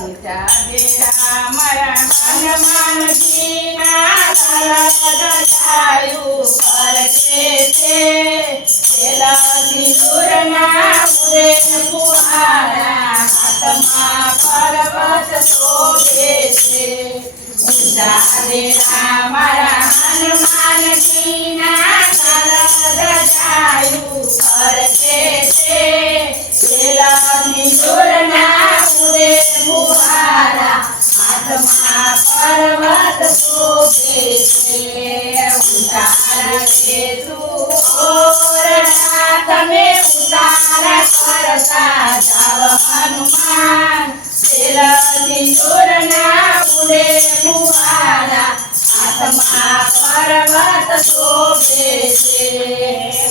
डेरा मारा हनुमानजीना जायु परके तेला सिंदूरना उड़े फुहारा हाथमा पर्वत शोभे ऊंचा डेरा मारा हनुमानजीना जायु परके तेला सिंदूरना उड़े फुहारा हाथमा पर्वत शोभे उतार के तू તમે ઉતાર કરતા જાવ હનુમાન તેલા સિંદૂરના ઉડે ફુહારા હાથમાં પર્વત શોભે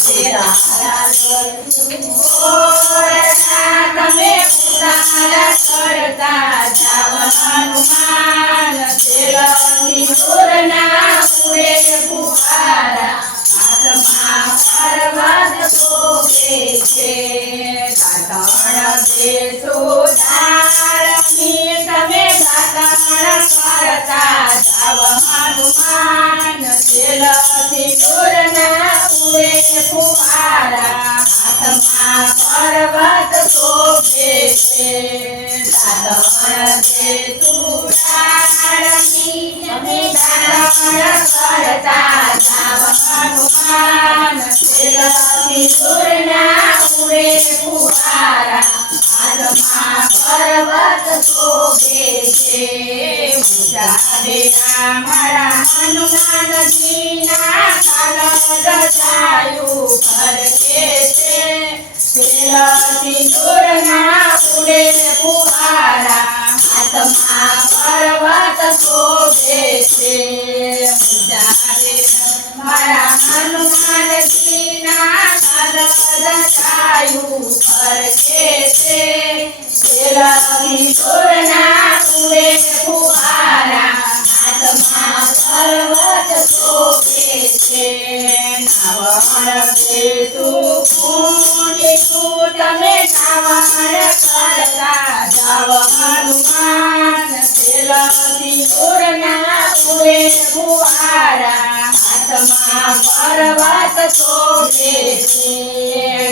તેરા તમે ઉતાર કરતા જાવ હનુમાન તેલા સિંદૂરના ઉડે ફુહારા હાથમાં પર્વત શોભે ગાતણ દેશો ધારણી તમે ગાતણ કરતા જાવ હનુમાન તેલ સિંદૂરના ઉડે ફુહારા હાથમાં પર્વત શોભે ગાતણ દેશો ધારણી તમે ગાતણ કરતા જાવ હનુમાન તેલ સિંદૂરના ઉડે ફુહારા હાથમાં પર્વત શોભે ઊંચા ડેરા મારા હનુમાનજીના જાયુ પરકે તેલ સિંદૂરના ઉડે ફુહારા હાથમાં પર્વત શોભે ઊંચા મારા હનુમાનજીના જાયુ પરકે તેલા સિંદૂરના ઉડે ફુહારા હાથમાં પર્વત શોભે નાવણ દેતું પુણ્યનું તમે નાવણ કરતા જાવ હનુમાન તેલા સિંદૂરના ઉડે ફુહારા હાથમાં પર્વત શોભે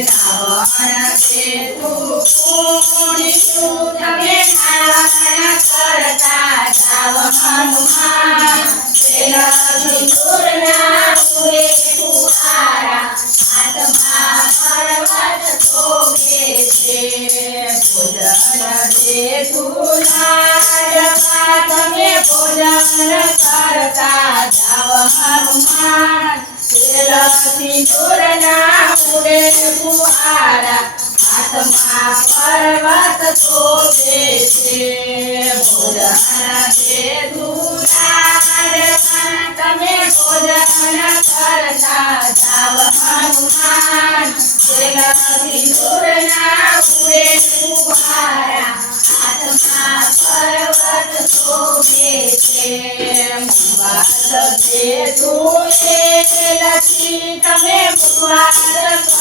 નાવણ દેતું પુણ્યનું તમે નાવણ કરતા જાવ હનુમાન તેલા સિંદૂરના ઉડે ફુહારા હાથમાં પર્વત શોભે ભોજન દેતું લાડવા તમે ભોજન કરતા જાવ હનુમાન તેલા સિંદૂરના ઉડે ફુહારા હાથમાં પર્વત શોભે ભોજન દેતું લાડવા તમે ભોજન કરતા જાવ હનુમાન તેલા સિંદૂરના ઉડે ફુહારા હાથમાં પર્વત શોભે મુવાસ દેતું લખી તમે મુવાસ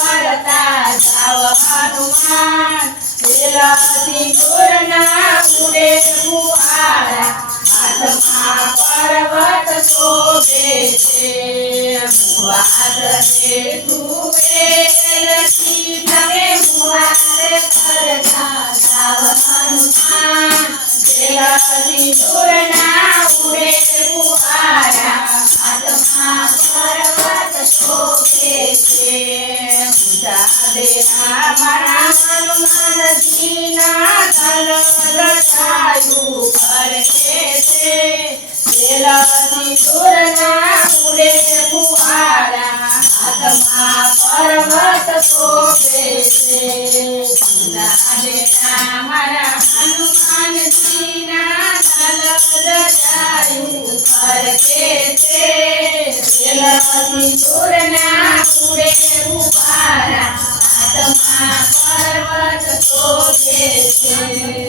કરતા જાવ હનુમાન તેલા સિંદૂરના ઉડે ફુહારા હાથમાં પર્વત શોભે મુવાસ દેતું લખી તમે મુવાસ કરતા જાવ હનુમાન તેલા સિંદૂરના ઉડે ફુહારા હાથમાં પર્વત શોભે ઊંચા ડેરા મારા હનુમાનજીના જાયુ પરકે તેલા સિંદૂરના ઉડે ફુહારા હાથમાં પર્વત શોભે ઊંચા ડેરા મારા હનુમાનજીના જાયુ પરકે તેલા સિંદૂરના ઉડે ફુહારા હાથમાં પર્વત શોભે